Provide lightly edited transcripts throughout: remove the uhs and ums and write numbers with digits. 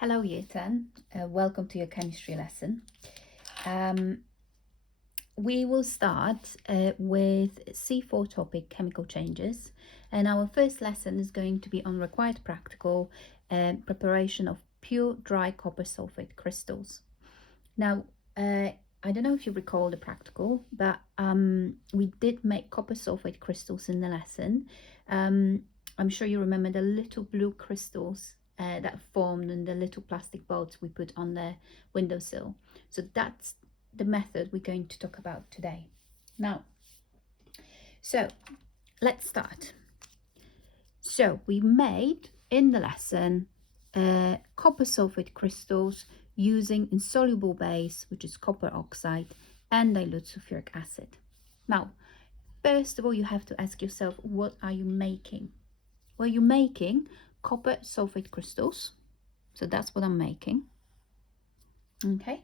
Hello Year 10, welcome to your chemistry lesson. We will start with C4 topic, chemical changes, and our first lesson is going to be on required practical preparation of pure dry copper sulfate crystals. Now, I don't know if you recall the practical, but we did make copper sulfate crystals in the lesson. I'm sure you remember the little blue crystals that formed in the little plastic boats we put on the windowsill. So that's the method we're going to talk about today. Now, so let's start. So we made in the lesson copper sulfate crystals using insoluble base, which is copper oxide, and dilute sulfuric acid. Now, first of all, you have to ask yourself, what are you making? Well, you're making copper sulfate crystals. So that's what I'm making. Okay.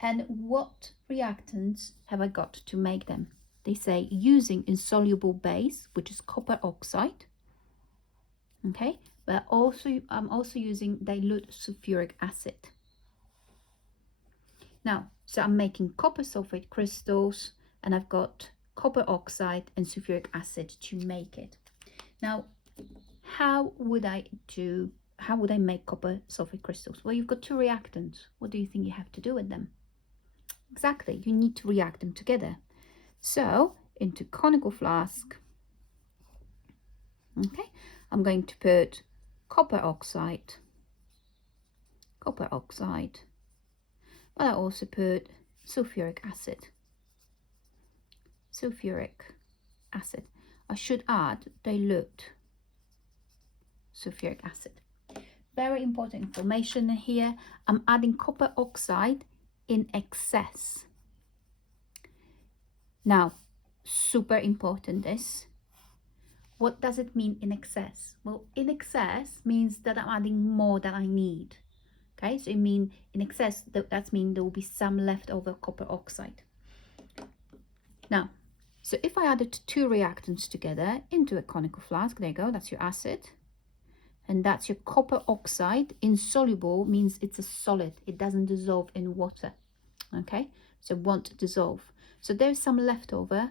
And what reactants have I got to make them? They say using insoluble base, which is copper oxide. Okay. But I'm also using dilute sulfuric acid. Now, so I'm making copper sulfate crystals, and I've got copper oxide and sulfuric acid to make it. Now, how would I make copper sulfate crystals? Well, you've got two reactants. What do you think you have to do with them? Exactly, you need to react them together. So, into conical flask, okay, I'm going to put copper oxide, but I also put sulfuric acid. I should add dilute sulfuric acid. Very important information here. I'm adding copper oxide in excess. Now, super important this. What does it mean in excess? Well, in excess means that I'm adding more than I need. Okay, so it means in excess, that means there will be some leftover copper oxide. Now, so if I added two reactants together into a conical flask, there you go, that's your acid. And that's your copper oxide. Insoluble means it's a solid. It doesn't dissolve in water. Okay, so won't dissolve. So there's some leftover,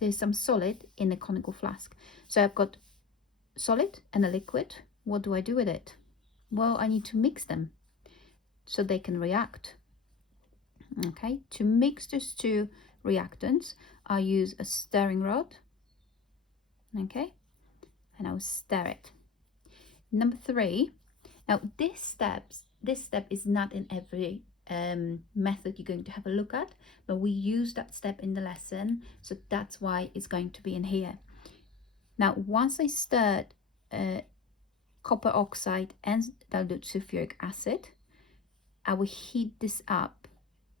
there's some solid in the conical flask. So I've got solid and a liquid. What do I do with it? Well, I need to mix them so they can react. Okay, to mix these two reactants, I use a stirring rod. Okay, and I'll stir it. Number 3. Now this step is not in every method you're going to have a look at, but we use that step in the lesson, so that's why it's going to be in here. Now, once I stirred copper oxide and dilute sulfuric acid, I will heat this up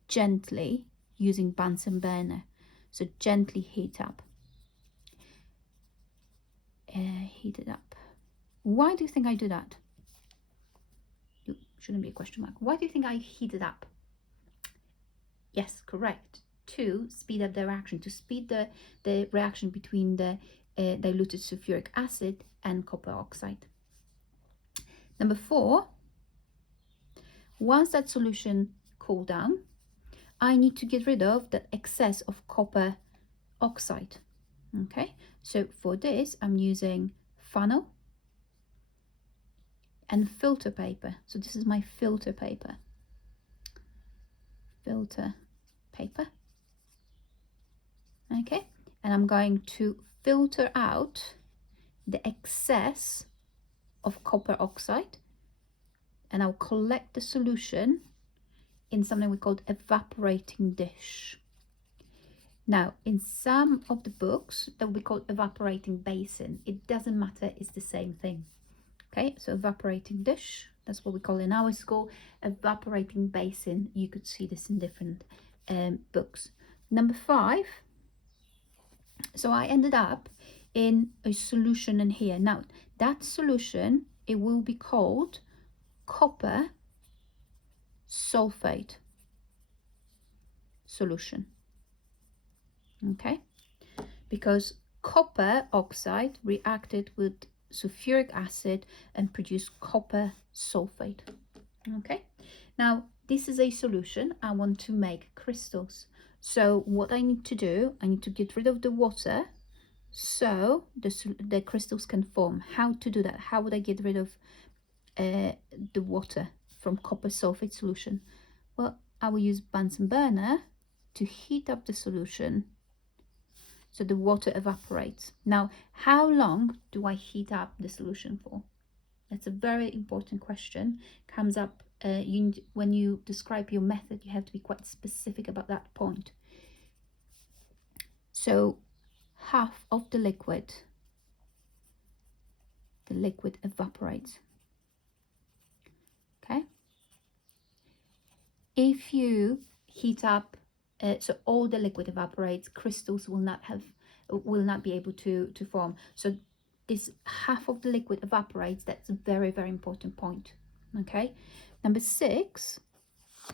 gently using Bunsen burner. So gently heat up. Heat it up. Why do you think I do that? Shouldn't be a question mark. Why do you think I heat it up? Yes, correct. To speed up the reaction, to speed the reaction between the diluted sulfuric acid and copper oxide. Number 4, once that solution cooled down, I need to get rid of the excess of copper oxide. Okay, so for this, I'm using funnel and filter paper. So this is my filter paper. Okay, and I'm going to filter out the excess of copper oxide, and I'll collect the solution in something we call evaporating dish. Now, in some of the books, that will be called evaporating basin. It doesn't matter, it's the same thing. Okay, so evaporating dish, that's what we call in our school. Evaporating basin, you could see this in different books. Number 5, so I ended up in a solution in here. Now, that solution, it will be called copper sulfate solution. Okay, because copper oxide reacted with sulfuric acid and produced copper sulfate. Okay, now this is a solution. I want to make crystals. So what I need to do, I need to get rid of the water so the crystals can form. How to do that? How would I get rid of the water from copper sulfate solution? Well, I will use Bunsen burner to heat up the solution so the water evaporates. Now, how long do I heat up the solution for? That's a very important question. Comes up when you describe your method, you have to be quite specific about that point. So half of the liquid evaporates. Okay. If you heat up, so all the liquid evaporates, crystals will not be able to form. So this half of the liquid evaporates. That's a very, very important point. Okay. Number 6.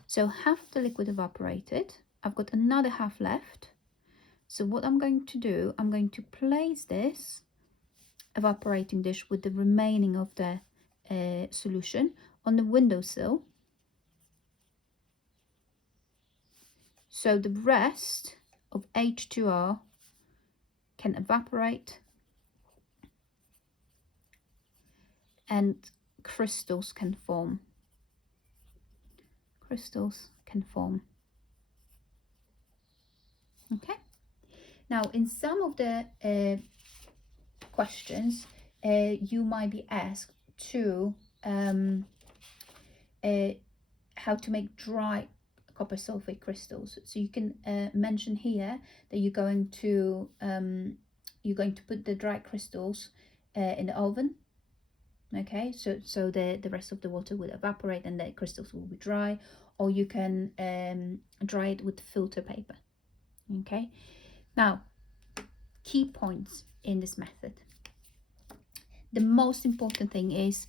So half the liquid evaporated. I've got another half left. So what I'm going to do, I'm going to place this evaporating dish with the remaining of the solution on the windowsill. So the rest of H2O can evaporate and crystals can form. Crystals can form. Okay. Now, in some of the questions, you might be asked to how to make dry copper sulfate crystals. So you can mention here that you're going to put the dry crystals in the oven. Okay, so the rest of the water will evaporate and the crystals will be dry, or you can dry it with filter paper. Okay, now key points in this method. The most important things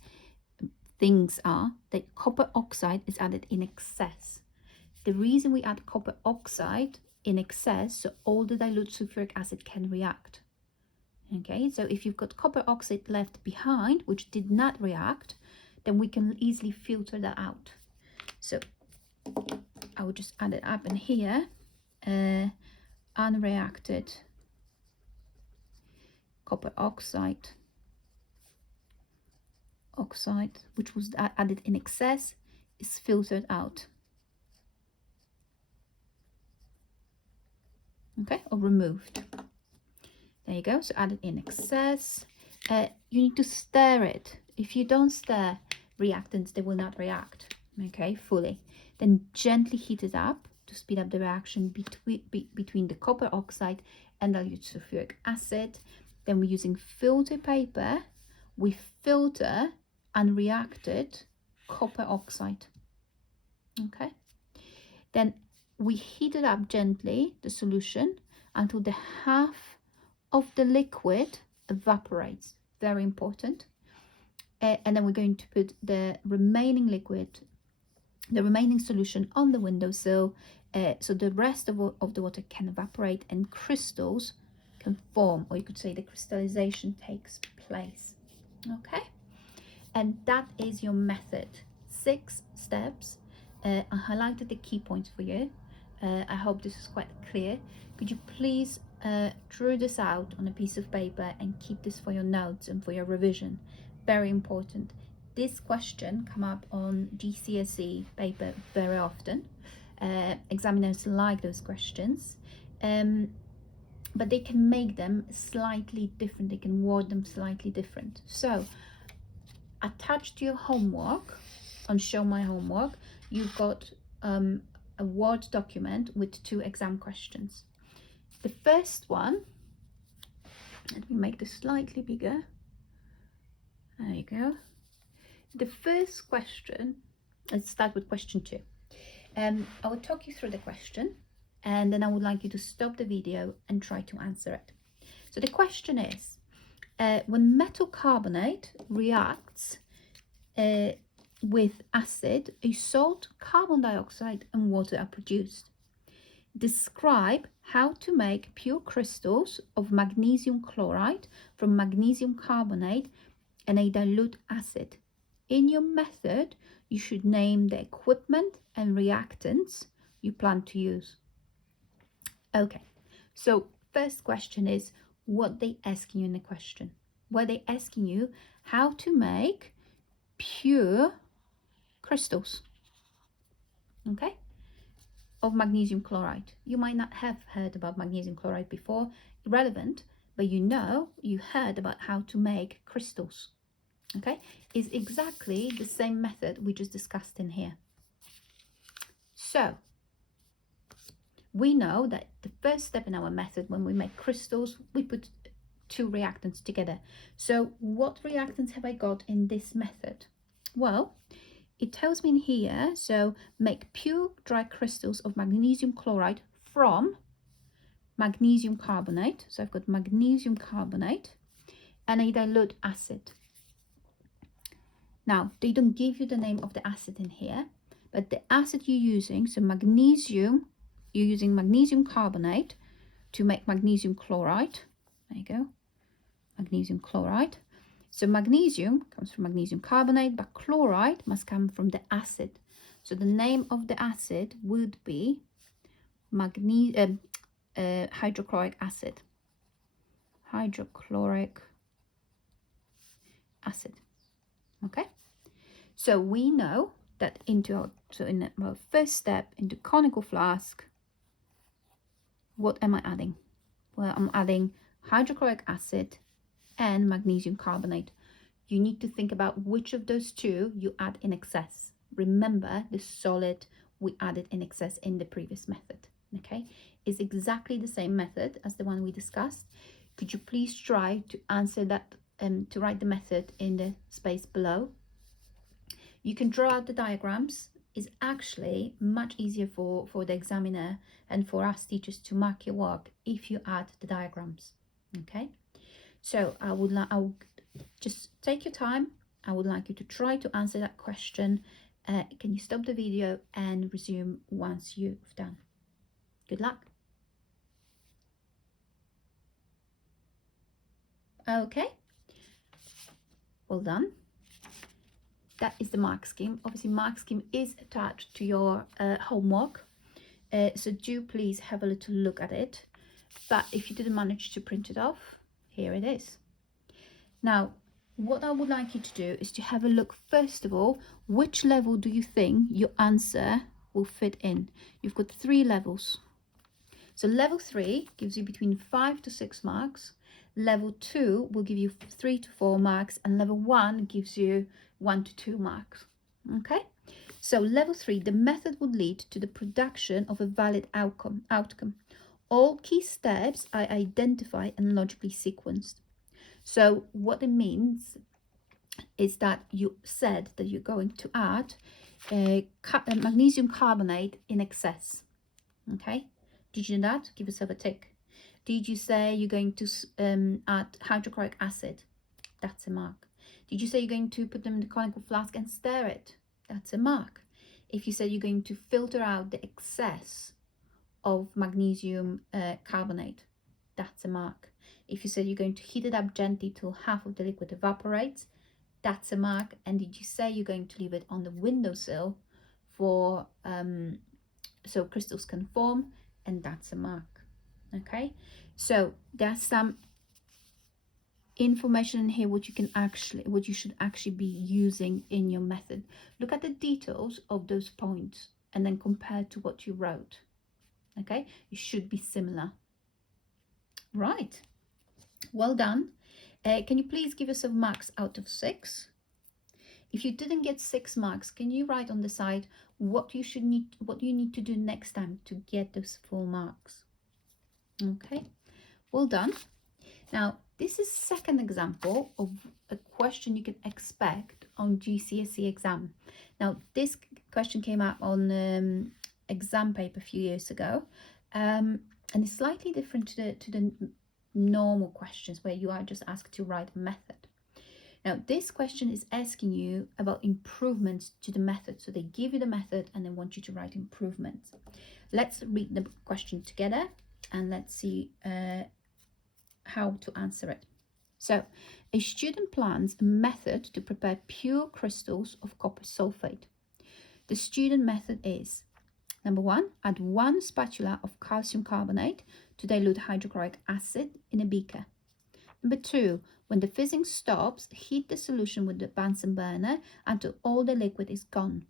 are that copper oxide is added in excess. The reason we add copper oxide in excess, so all the dilute sulfuric acid can react. Okay, so if you've got copper oxide left behind, which did not react, then we can easily filter that out. So I will just add it up in here, unreacted copper oxide, which was added in excess, is filtered out. Okay, or removed. There you go. So added in excess. You need to stir it. If you don't stir reactants, they will not react, okay, fully. Then gently heat it up to speed up the reaction between the copper oxide and dilute sulfuric acid. Then we're using filter paper. We filter unreacted copper oxide. Okay. Then we heat it up gently, the solution, until the half of the liquid evaporates. Very important. And then we're going to put the remaining solution on the windowsill, so the rest of the water can evaporate and crystals can form, or you could say the crystallization takes place. Okay, and that is your method. 6 steps. I highlighted the key points for you. I hope this is quite clear. Could you please draw this out on a piece of paper and keep this for your notes and for your revision? Very important. This question come up on GCSE paper very often. Examiners like those questions, but they can make them slightly different. They can word them slightly different. So attached to your homework, on Show My Homework, you've got a Word document with 2 exam questions. The first one, let me make this slightly bigger. There you go. The first question, let's start with question 2. I will talk you through the question, and then I would like you to stop the video and try to answer it. So the question is, when metal carbonate reacts with acid, a salt, carbon dioxide and water are produced. Describe how to make pure crystals of magnesium chloride from magnesium carbonate and a dilute acid. in your method, you should name the equipment and reactants you plan to use. Okay, so first question is what they asking you in the question. Well, they asking you how to make pure crystals, okay, of magnesium chloride. You might not have heard about magnesium chloride before, irrelevant, but you heard about how to make crystals, okay? Is exactly the same method we just discussed in here. So we know that the first step in our method, when we make crystals, we put two reactants together. So what reactants have I got in this method? Well, it tells me in here, so make pure dry crystals of magnesium chloride from magnesium carbonate. So I've got magnesium carbonate and a dilute acid. Now, they don't give you the name of the acid in here, but the acid you're using, so magnesium, you're using magnesium carbonate to make magnesium chloride. There you go, magnesium chloride. So magnesium comes from magnesium carbonate, but chloride must come from the acid. So the name of the acid would be hydrochloric acid. Hydrochloric acid. Okay. So we know that in our first step, into conical flask, what am I adding? Well, I'm adding hydrochloric acid and magnesium carbonate. You need to think about which of those two you add in excess. Remember, the solid we added in excess in the previous method, okay? It's exactly the same method as the one we discussed. Could you please try to answer that, to write the method in the space below? You can draw out the diagrams. It's actually much easier for the examiner and for us teachers to mark your work if you add the diagrams, okay? So I would just take your time. I would like you to try to answer that question. Can you stop the video and resume once you've done? Good luck. Okay, well done. That is the mark scheme. Obviously, mark scheme is attached to your homework. So do please have a little look at it. But if you didn't manage to print it off, here it is. Now, what I would like you to do is to have a look, first of all, which level do you think your answer will fit in? You've got 3 levels. So level 3 gives you between 5 to 6 marks. Level 2 will give you 3 to 4 marks, and level 1 gives you 1 to 2 marks. Okay? So level 3, the method would lead to the production of a valid outcome. All key steps are identified and logically sequenced. So what it means is that you said that you're going to add a magnesium carbonate in excess. Okay? Did you do that? Give yourself a tick. Did you say you're going to add hydrochloric acid? That's a mark. Did you say you're going to put them in the conical flask and stir it? That's a mark. If you said you're going to filter out the excess of magnesium carbonate, that's a mark. If you said you're going to heat it up gently till half of the liquid evaporates, that's a mark. And did you say you're going to leave it on the windowsill for so crystals can form? And that's a mark. Okay, so there's some information in here what you should actually be using in your method. Look at the details of those points and then compare to what you wrote. Okay, it should be similar. Right, well done. Can you please give yourself marks out of 6? If you didn't get 6 marks, can you write on the side what you need to do next time to get those full marks? Okay, well done. Now, this is second example of a question you can expect on GCSE exam. Now, this question came up on exam paper a few years ago, and it's slightly different to the normal questions where you are just asked to write a method. Now, this question is asking you about improvements to the method. So they give you the method and they want you to write improvements. Let's read the question together and let's see how to answer it. So a student plans a method to prepare pure crystals of copper sulfate. The student method is: number 1, add 1 spatula of calcium carbonate to dilute hydrochloric acid in a beaker. Number 2, when the fizzing stops, heat the solution with the Bunsen burner until all the liquid is gone.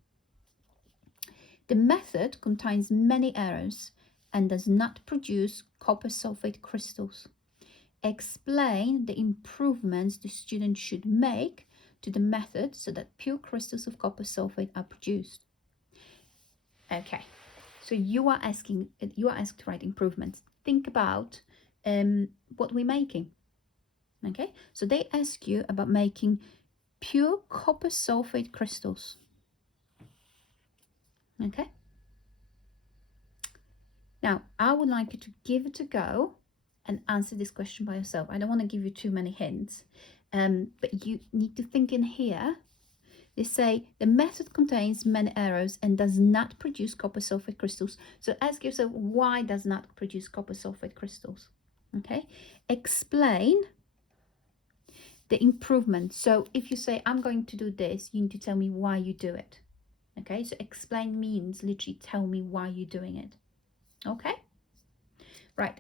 The method contains many errors and does not produce copper sulfate crystals. Explain the improvements the student should make to the method so that pure crystals of copper sulfate are produced. Okay, so you are asked to write improvements. Think about what we're making. Okay, so they ask you about making pure copper sulfate crystals. Okay, now I would like you to give it a go and answer this question by yourself. I don't want to give you too many hints, but you need to think in here. They say the method contains many errors and does not produce copper sulfate crystals. So ask yourself, why does not produce copper sulfate crystals? Okay, explain the improvement. So if you say, I'm going to do this, you need to tell me why you do it. Okay, so explain means literally tell me why you're doing it. Okay, right,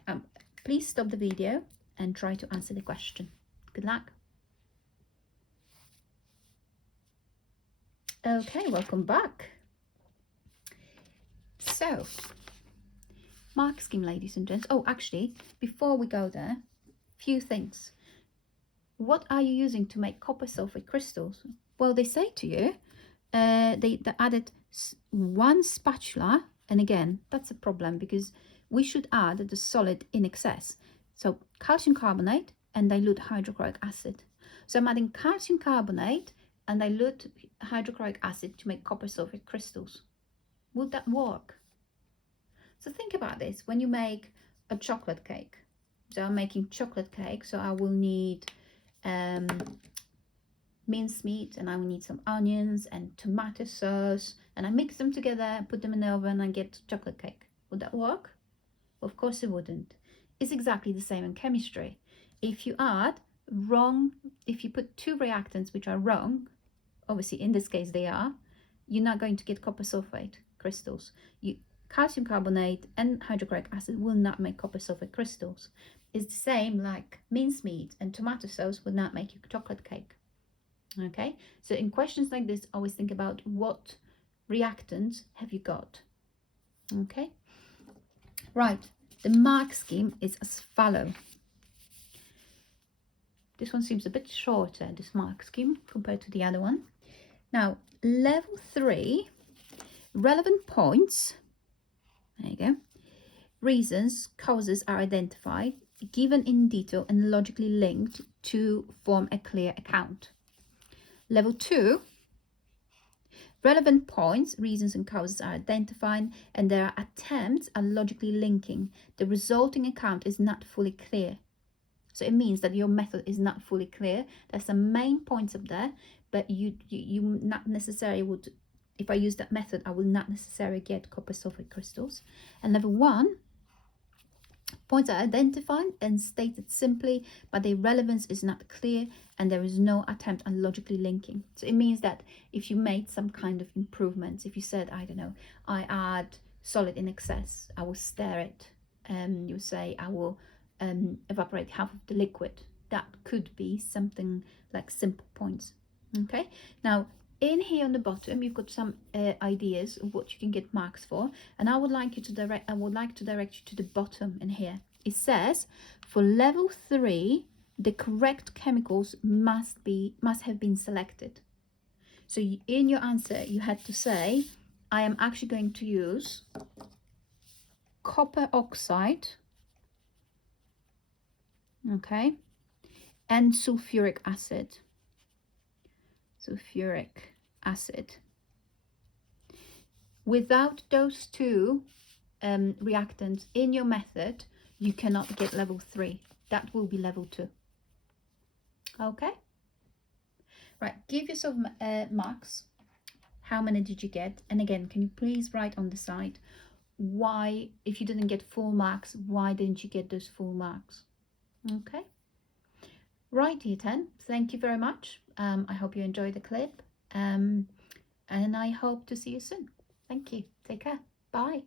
please stop the video and try to answer the question. Good luck. Okay, welcome back. So, mark scheme, ladies and gents. Oh, actually, before we go there, few things. What are you using to make copper sulfate crystals? Well, they say to you, they added 1 spatula, and again, that's a problem because we should add the solid in excess. So calcium carbonate and dilute hydrochloric acid. So I'm adding calcium carbonate and dilute hydrochloric acid to make copper sulfate crystals. Would that work? So think about this. When you make a chocolate cake, so I'm making chocolate cake, so I will need mincemeat, and I will need some onions and tomato sauce, and I mix them together, put them in the oven, and get chocolate cake. Would that work? Of course it wouldn't. It's exactly the same in chemistry. If you put 2 reactants which are wrong, obviously in this case they are, you're not going to get copper sulfate crystals. Calcium carbonate and hydrochloric acid will not make copper sulfate crystals. It's the same like mincemeat and tomato sauce would not make you chocolate cake. Okay, so in questions like this, always think about what reactants have you got. Okay, right, the mark scheme is as follows. This one seems a bit shorter, this mark scheme, compared to the other one. Now, level 3, relevant points, there you go, reasons, causes are identified, given in detail and logically linked to form a clear account. Level 2, relevant points, reasons and causes are identified and their attempts are logically linking. The resulting account is not fully clear. So it means that your method is not fully clear. There's some main points up there, but you not necessarily would, if I use that method, I will not necessarily get copper sulfate crystals. And level 1, points are identified and stated simply, but their relevance is not clear and there is no attempt at logically linking. So it means that if you made some kind of improvements, if you said, I don't know, I add solid in excess, I will stir it, you say I will evaporate half of the liquid. That could be something like simple points. Okay, now in here on the bottom you've got some ideas of what you can get marks for, and I would like to direct you to the bottom in here. It says for level 3 the correct chemicals must have been selected. So in your answer you had to say, I am actually going to use copper oxide, okay, and sulfuric acid. Without those 2 reactants in your method, you cannot get level 3. That will be level 2. Okay, right, give yourself marks. How many did you get? And again, can you please write on the side why, if you didn't get full marks, why didn't you get those full marks? Okay, Right, year 10, thank you very much. I hope you enjoyed the clip, and I hope to see you soon. Thank you. Take care. Bye.